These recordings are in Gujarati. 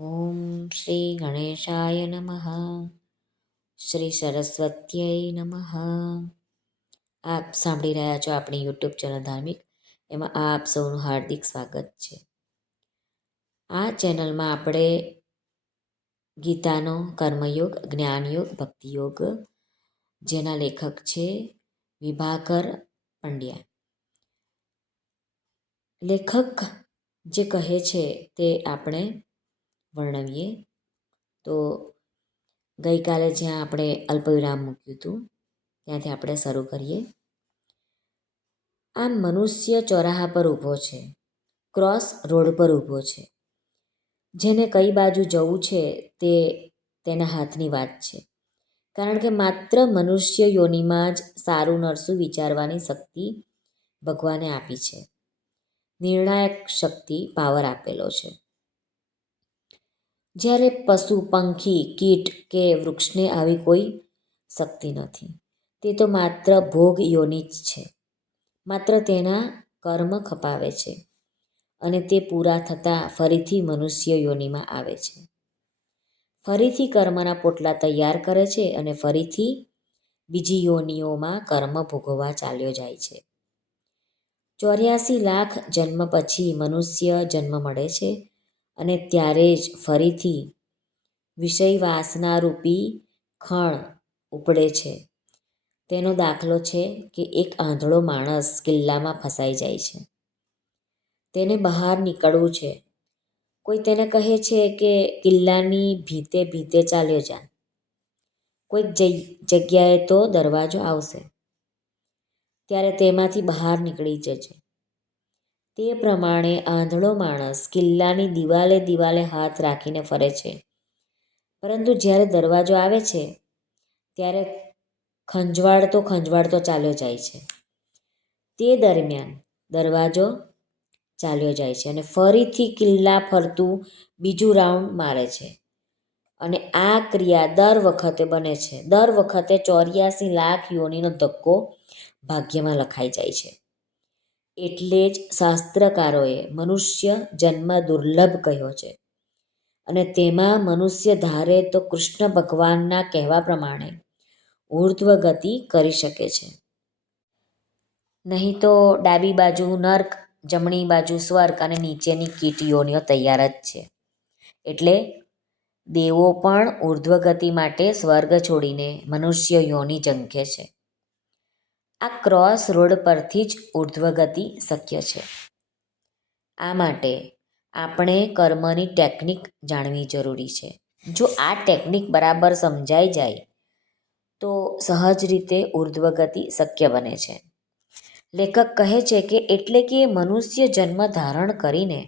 ઓમ શ્રી ગણેશાય નમઃ. શ્રી સરસ્વત્યય નમઃ. આપ સાંભળી રહ્યા છો આપણી યુટ્યુબ ચેનલ ધાર્મિક, એમાં આપ સૌનું હાર્દિક સ્વાગત છે. આ ચેનલમાં આપણે ગીતાનો કર્મયોગ, જ્ઞાનયોગ, ભક્તિયોગ, જેના લેખક છે વિભાકર પંડ્યા. લેખક જે કહે છે તે આપણે વર્ણવીએ. તો ગઈકાલે જ્યાં આપણે અલ્પવિરામ મૂક્યું હતું ત્યાંથી આપણે શરૂ કરીએ. આમ મનુષ્ય ચોરાહા પર ઊભો છે, ક્રોસ રોડ પર ઊભો છે. જેને કઈ બાજુ જવું છે તે તેના હાથની વાત છે. કારણ કે માત્ર મનુષ્ય યોનિમાં જ સારું નરસું વિચારવાની શક્તિ ભગવાને આપી છે. નિર્ણાયક શક્તિ, પાવર આપેલો છે. જ્યારે પશુ, પંખી, કીટ કે વૃક્ષને આવી કોઈ શક્તિ નથી. તે તો માત્ર ભોગ યોનિ જ છે. માત્ર તેના કર્મ ખપાવે છે અને તે પૂરા થતાં ફરીથી મનુષ્ય યોનિમાં આવે છે. ફરીથી કર્મના પોટલા તૈયાર કરે છે અને ફરીથી બીજી યોનિઓમાં કર્મ ભોગવવા ચાલ્યો જાય છે. 84 લાખ જન્મ પછી મનુષ્ય જન્મ મળે છે અને ત્યારે જ ફરીથી વિષય વાસનારૂપી ખણ ઉપડે છે. તેનો દાખલો છે કે એક આંધળો માણસ કિલ્લામાં ફસાઈ જાય છે. તેને બહાર નીકળવું છે. કોઈ તેને કહે છે કે કિલ્લાની ભીતે ભીતે ચાલ્યો જા, કોઈક જગ્યાએ તો દરવાજો આવશે, ત્યારે તેમાંથી બહાર નીકળી જજે. તે પ્રમાણે આંધળો માણસ કિલ્લાની દિવાલે દિવાલે હાથ રાખીને ફરે છે, પરંતુ જ્યારે દરવાજો આવે છે ત્યારે ખંજવાળતો ચાલ્યો જાય છે. તે દરમિયાન દરવાજો ચાલ્યો જાય છે અને ફરીથી કિલ્લા ફરતું બીજું રાઉન્ડ મારે છે. અને આ ક્રિયા દર વખતે બને છે. દર વખતે 84 લાખ યોનિનો ધક્કો ભાગ્યમાં લખાઈ જાય છે. એટલે જ શાસ્ત્રકારોએ મનુષ્ય જન્મ દુર્લભ કહ્યો છે. અને તેમાં મનુષ્ય ધારે તો કૃષ્ણ ભગવાનના કહેવા પ્રમાણે ઊર્ધ્વ ગતિ કરી શકે છે. નહીં તો ડાબી બાજુ નર્ક, જમણી બાજુ સ્વર્ગ અને નીચેની કીટ યોનિઓ તૈયાર જ છે. એટલે દેવો પણ ઊર્ધ્વ ગતિ માટે સ્વર્ગ છોડીને મનુષ્ય યોનિ ઝંખે છે. આ ક્રોસ રોડ પરથી જ ઊર્ધ્વ ગતિ શક્ય છે. આ માટે આપણે કર્મની ટેકનિક જાણવી જરૂરી છે. જો આ ટેકનિક બરાબર સમજાઈ જાય તો સહજ રીતે ઊર્ધ્વ ગતિ શક્ય બને છે. લેખક કહે છે કે એટલે કે મનુષ્ય જન્મ ધારણ કરીને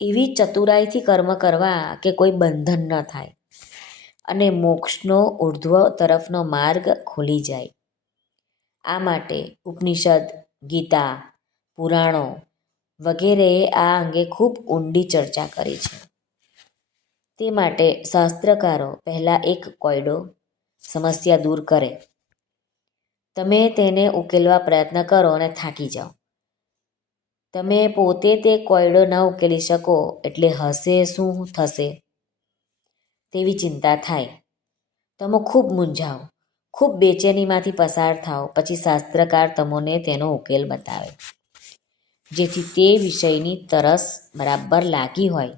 એવી ચતુરાઈથી કર્મ કરવા કે કોઈ બંધન ન થાય અને મોક્ષનો ઊર્ધ્વ તરફનો માર્ગ ખુલી જાય. આ માટે ઉપનિષદ, ગીતા, પુરાણો વગેરેએ આ અંગે ખૂબ ઊંડી ચર્ચા કરી છે. તે માટે શાસ્ત્રકારો પહેલાં એક કોયડો સમસ્યા દૂર કરે. તમે તેને ઉકેલવા પ્રયત્ન કરો અને થાકી જાઓ. તમે પોતે તે કોયડો ન ઉકેલી શકો એટલે હશે શું થશે તેવી ચિંતા થાય. તમે ખૂબ મૂંઝાઓ, ખૂબ બેચેનીમાંથી પસાર થાઓ. પછી શાસ્ત્રકાર તમને તેનો ઉકેલ બતાવે. જેથી તે વિષયની તરસ બરાબર લાગી હોય.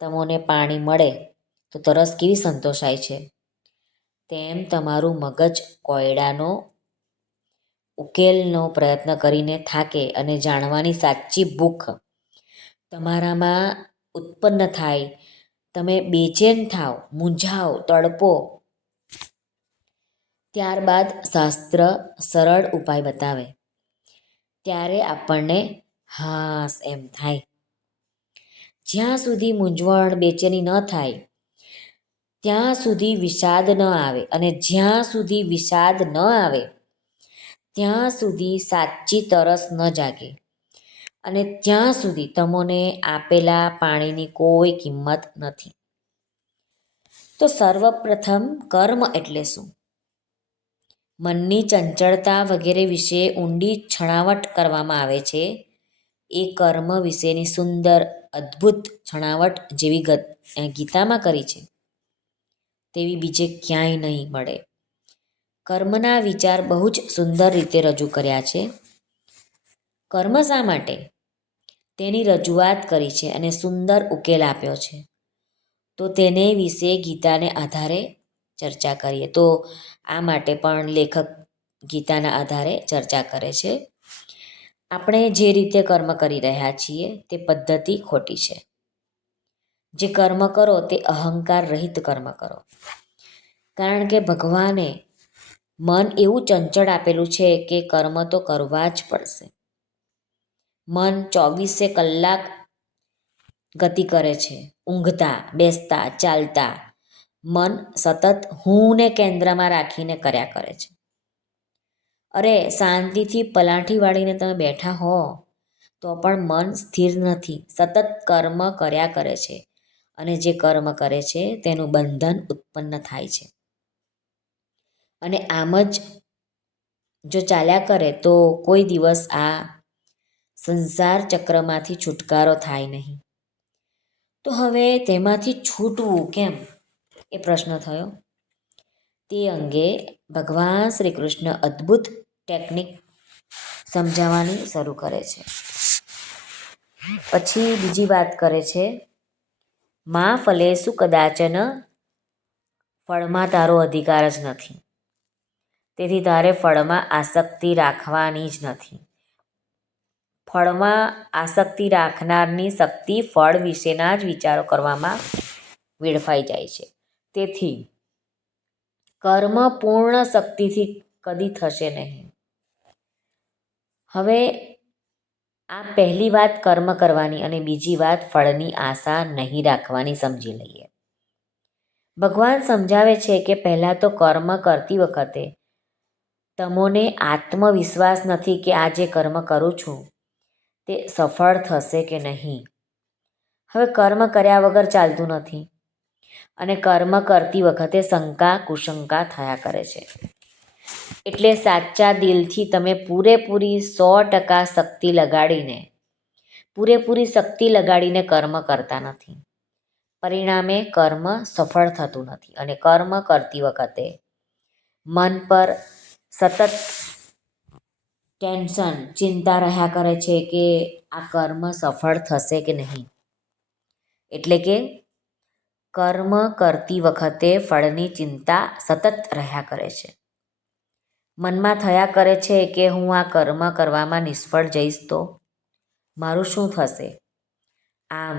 તમને પાણી મળે તો તરસ કેવી સંતોષાય છે, તેમ તમારું મગજ કોયડાનો ઉકેલનો પ્રયત્ન કરીને થાકે અને જાણવાની સાચી ભૂખ તમારામાં ઉત્પન્ન થાય. તમે બેચેન થાવ, મૂંઝાઓ, તડપો. ત્યારબાદ શાસ્ત્ર સરળ ઉપાય બતાવે. ત્યારે આપણને હાસ એમ થાય. જ્યાં સુધી મૂંઝવણ, બેચેની ન થાય ત્યાં સુધી વિષાદ ન આવે, અને જ્યાં સુધી વિષાદ ન આવે ત્યાં સુધી સાચી તરસ ન જાગે, અને ત્યાં સુધી તમને આપેલા પાણીની કોઈ કિંમત નથી. તો સર્વપ્રથમ કર્મ એટલે શું? મનની ચંચળતા વગેરે વિશે ઊંડી છણાવટ કરવામાં આવે છે. એ કર્મ વિશેની સુંદર અદ્ભુત છણાવટ જેવી ગીતામાં કરી છે તેવી બીજે ક્યાંય નહીં મળે. કર્મના વિચાર બહુ જ સુંદર રીતે રજૂ કર્યા છે. કર્મ શા માટે તેની રજૂઆત કરી છે અને સુંદર ઉકેલ આપ્યો છે. તો તેને વિશે ગીતાને આધારે ચર્ચા કરીએ. તો આ માટે પણ લેખક ગીતાના આધારે ચર્ચા કરે છે. આપણે જે રીતે કર્મ કરી રહ્યા છીએ તે પદ્ધતિ ખોટી છે. જે કર્મ કરો તે અહંકાર રહિત કર્મ કરો. કારણ કે ભગવાને મન એવું ચંચળ આપેલું છે કે કર્મ તો કરવા જ પડશે. મન 24 કલાક ગતિ કરે છે. ઊંઘતા, બેસતા, ચાલતા મન સતત હુંને કેન્દ્રમાં રાખીને કર્યા કરે છે. અરે શાંતિથી પલાઠી વાળીને તમે બેઠા હો તો પણ મન સ્થિર નથી, સતત કર્મ કર્યા કરે છે. અને જે કર્મ કરે છે તેનું બંધન ઉત્પન્ન થાય છે. અને આમ જ જો ચાલ્યા કરે તો કોઈ દિવસ આ સંસાર ચક્રમાંથી છુટકારો થાય નહીં. તો હવે તેમાંથી છૂટવું કેમ એ પ્રશ્ન થયો. તે અંગે ભગવાન શ્રી કૃષ્ણ અદ્ભુત ટેકનિક સમજાવવાની શરૂ કરે છે. પછી બીજી વાત કરે છે, મા ફલેષુ કદાચન, ફળમાં તારો અધિકાર જ નથી. તેથી તારે ફળમાં આસક્તિ રાખવાની જ નથી. ફળમાં આસક્તિ રાખનારની શક્તિ ફળ વિશેના જ વિચારો કરવામાં વેડફાઈ જાય છે. તેથી કર્મ પૂર્ણ શક્તિથી કદી થશે નહીં. હવે આ પહેલી વાત કર્મ કરવાની અને બીજી વાત ફળની આશા નહીં રાખવાની સમજી લઈએ. ભગવાન સમજાવે છે કે પહેલાં તો કર્મ કરતી વખતે તમોને આત્મવિશ્વાસ નથી કે આ જે કર્મ કરું છું તે સફળ થશે કે નહીં. હવે કર્મ કર્યા વગર ચાલતું નથી અને કર્મ કરતી વખતે શંકા કુશંકા થયા કરે છે. એટલે સાચા દિલથી તમે પૂરેપૂરી 100% શક્તિ લગાડીને કર્મ કરતા નથી. પરિણામે કર્મ સફળ થતું નથી અને કર્મ કરતી વખતે મન પર સતત ટેન્શન, ચિંતા રહ્યા કરે છે કે આ કર્મ સફળ થશે કે નહીં. એટલે કે કર્મ કરતી વખતે ફળની ચિંતા સતત રહ્યા કરે છે. મનમાં થયા કરે છે કે હું આ કર્મ કરવામાં નિષ્ફળ જઈશ તો મારું શું થશે. આમ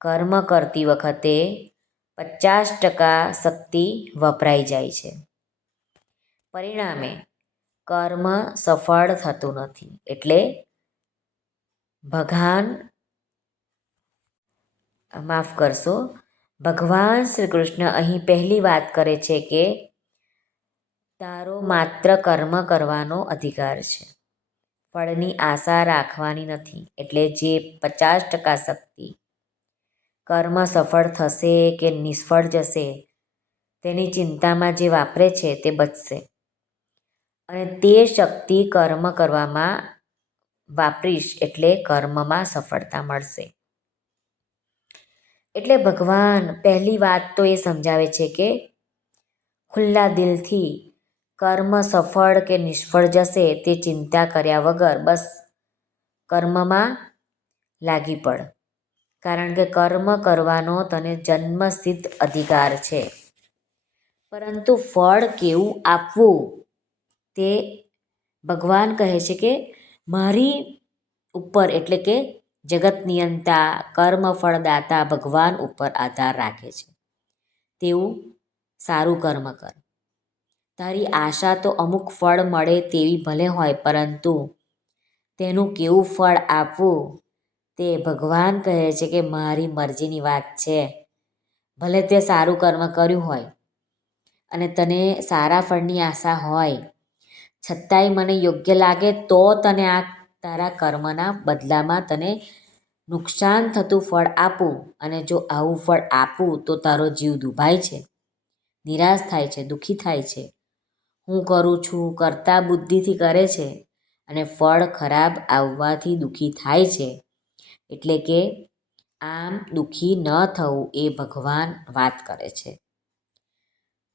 કર્મ કરતી વખતે 50% શક્તિ વપરાઈ જાય છે. પરિણામે કર્મ સફળ થતું નથી. એટલે ભગવાન શ્રી કૃષ્ણ અહીં પહેલી વાત કરે છે કે તારો માત્ર કર્મ કરવાનો અધિકાર છે, ફળની આશા રાખવાની નથી. એટલે જે 50% શક્તિ કર્મ સફળ થશે કે નિષ્ફળ જશે તેની ચિંતામાં જે વાપરે છે તે બચશે અને તે શક્તિ કર્મ કરવામાં વાપરીશ એટલે કર્મમાં સફળતા મળશે. એટલે ભગવાન પહેલી વાત તો એ સમજાવે છે કે ખુલ્લા દિલથી કર્મ સફળ કે નિષ્ફળ જશે તે ચિંતા કર્યા વગર બસ કર્મમાં લાગી પડ. કારણ કે કર્મ કરવાનો તને જન્મસિદ્ધ અધિકાર છે. પરંતુ ફળ કેવું આપવું તે ભગવાન કહે છે કે મારી ઉપર એટલે કે જગત નિયંતા કર્મફળદાતા ભગવાન ઉપર આધાર રાખે છે. તેવું સારું કર્મ કર. તારી આશા તો અમુક ફળ મળે તેવી ભલે હોય, પરંતુ તેનું કેવું ફળ આપવું તે ભગવાન કહે છે કે મારી મરજીની વાત છે. ભલે તે સારું કર્મ કર્યું હોય અને તને સારા ફળની આશા હોય, છતાંય મને યોગ્ય લાગે તો તને આ તારા કર્મના બદલામાં તને નુકસાન થતું ફળ આપું. અને જો આવું ફળ આપું તો તારો જીવ દુભાય છે, નિરાશ થાય છે, દુઃખી થાય છે. હું કરું છું કરતા બુદ્ધિથી કરે છે અને ફળ ખરાબ આવવાથી દુઃખી થાય છે. એટલે કે આમ દુઃખી ન થવું એ ભગવાન વાત કરે છે.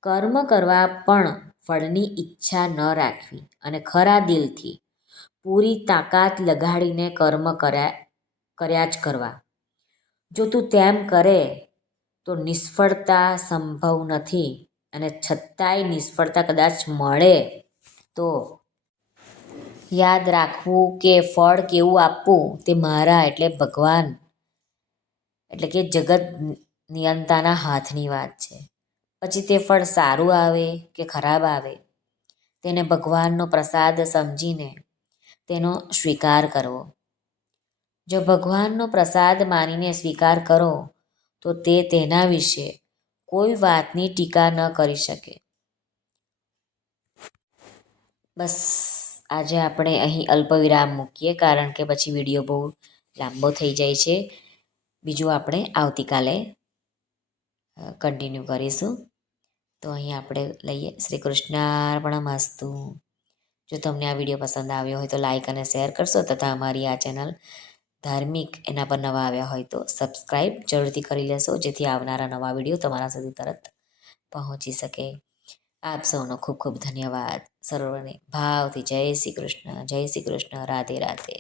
કર્મ કરવા પણ ફળની ઈચ્છા ન રાખવી અને ખરા દિલથી પૂરી તાકાત લગાડીને કર્મ કર્યા જ કરવા. જો તું તેમ કરે તો નિષ્ફળતા સંભવ નથી, અને છતાંય નિષ્ફળતા કદાચ મળે તો યાદ રાખવું કે ફળ કેવું આપવું તે મારા એટલે ભગવાન એટલે કે જગત નિયંતાના હાથની વાત છે. પછી તે ફળ સારું આવે કે ખરાબ આવે તેને ભગવાનનો પ્રસાદ સમજીને તેનો સ્વીકાર કરવો. જો ભગવાનનો પ્રસાદ માનીને સ્વીકાર કરો તો તે તેના વિશે કોઈ વાતની ટીકા ન કરી શકે. બસ આજે આપણે અહીં અલ્પવિરામ મૂકીએ, કારણ કે પછી વિડીયો બહુ લાંબો થઈ જાય છે. બીજું આપણે આવતીકાલે કન્ટિન્યુ કરીશું. તો અહીં આપણે લઈએ. શ્રી કૃષ્ણાર્પણમસ્તુ. જો તમને આ વિડીયો પસંદ આવ્યો હોય તો લાઈક અને શેર કરશો, તથા અમારી આ ચેનલ ધાર્મિક એના પર નવા આવ્યા હોય તો સબસ્ક્રાઈબ જરૂરથી કરી લેશો, જેથી આવનારા નવા વિડીયો તમારા સુધી તરત પહોંચી શકે. આપ સૌનો ખૂબ ખૂબ ધન્યવાદ. સર્વને ભાવથી જય શ્રી કૃષ્ણ, જય શ્રી કૃષ્ણ, રાધે રાધે.